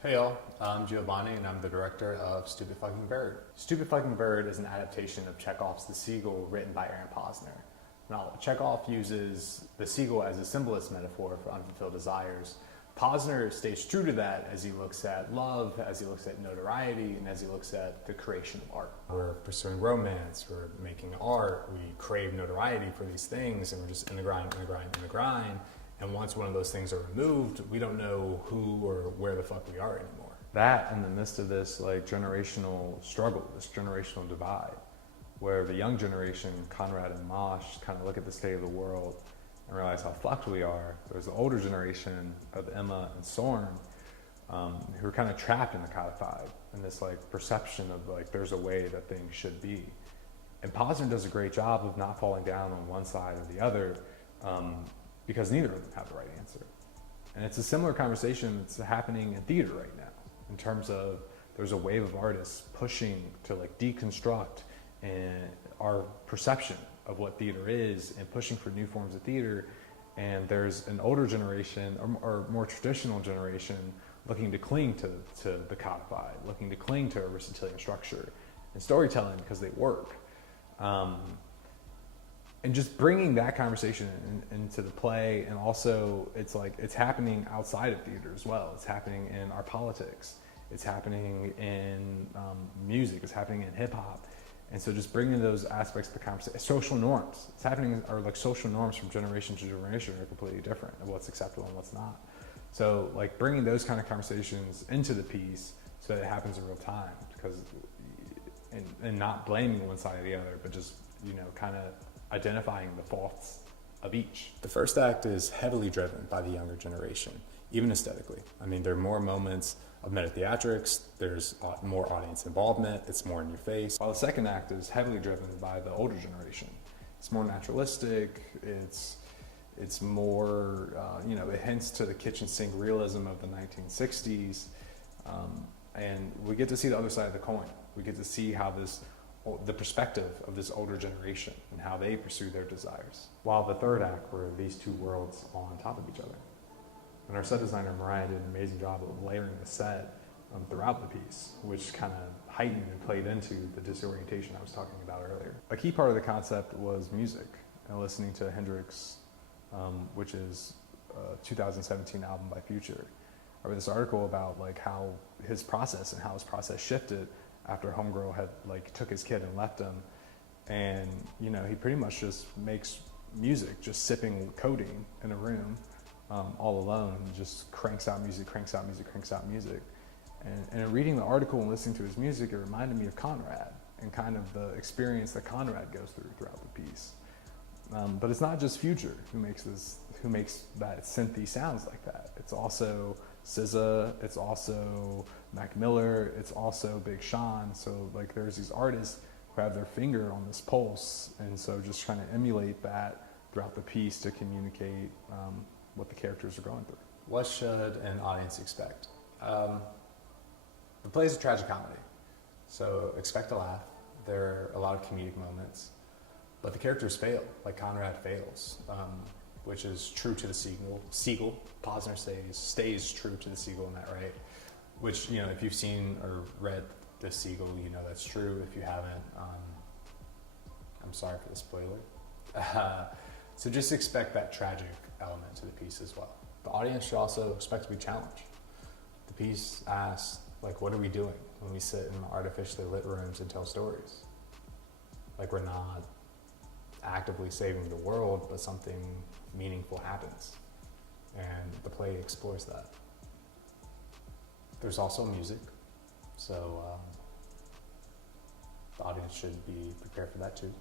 Hey y'all, I'm Giovanni and I'm the director of Stupid Fucking Bird. Stupid Fucking Bird is an adaptation of Chekhov's The Seagull written by Aaron Posner. Now, Chekhov uses the seagull as a symbolist metaphor for unfulfilled desires. Posner stays true to that as he looks at love, as he looks at notoriety, and as he looks at the creation of art. We're pursuing romance, we're making art, we crave notoriety for these things, and we're just in the grind. And once one of those things are removed, we don't know who or where the fuck we are anymore. That in the midst of this generational struggle, this generational divide, where the young generation, Conrad and Mosh, kind of look at the state of the world and realize how fucked we are. There's the older generation of Emma and Soren, who are kind of trapped in the codified, in this perception of there's a way that things should be. And Posner does a great job of not falling down on one side or the other, because neither of them have the right answer. And it's a similar conversation that's happening in theater right now, in terms of there's a wave of artists pushing to deconstruct our perception of what theater is and pushing for new forms of theater. And there's an older generation or more traditional generation looking to cling to the codified, looking to cling to Aristotelian structure and storytelling because they work. And just bringing that conversation into the play, and also it's happening outside of theater as well. It's happening in our politics. It's happening in music. It's happening in hip hop. And so just bringing those aspects of the conversation, social norms. It's happening, or social norms from generation to generation are completely different of what's acceptable and what's not. So bringing those kind of conversations into the piece so that it happens in real time, because and not blaming one side or the other, but just kind of identifying the faults of each. The first act is heavily driven by the younger generation, even aesthetically. I mean, there are more moments of meta-theatrics, there's more audience involvement, it's more in your face. While the second act is heavily driven by the older generation. It's more naturalistic, it's more, it hints to the kitchen sink realism of the 1960s, and we get to see the other side of the coin. We get to see how the perspective of this older generation and how they pursue their desires. While the third act were these two worlds on top of each other. And our set designer, Mariah, did an amazing job of layering the set throughout the piece, which kind of heightened and played into the disorientation I was talking about earlier. A key part of the concept was music, and listening to Hendrix, which is a 2017 album by Future. I read this article about how his process shifted after Homegirl had took his kid and left him. And he pretty much just makes music, just sipping codeine in a room, all alone, and just cranks out music. And in reading the article and listening to his music, it reminded me of Conrad and kind of the experience that Conrad goes through throughout the piece. But it's not just Future who makes that synthy sounds like that. It's also SZA, it's also Mac Miller, it's also Big Sean. So there's these artists who have their finger on this pulse, and so just trying to emulate that throughout the piece to communicate what the characters are going through. What should an audience expect? The play is a tragic comedy, so expect a laugh. There are a lot of comedic moments, but the characters fail, Conrad fails, which is true to the seagull. Posner stays true to the seagull in that, right? Which, if you've seen or read The Seagull, that's true. If you haven't, I'm sorry for the spoiler. So just expect that tragic element to the piece as well. The audience should also expect to be challenged. The piece asks, what are we doing when we sit in artificially lit rooms and tell stories? We're not actively saving the world, but something meaningful happens. And the play explores that. There's also music, so the audience should be prepared for that too.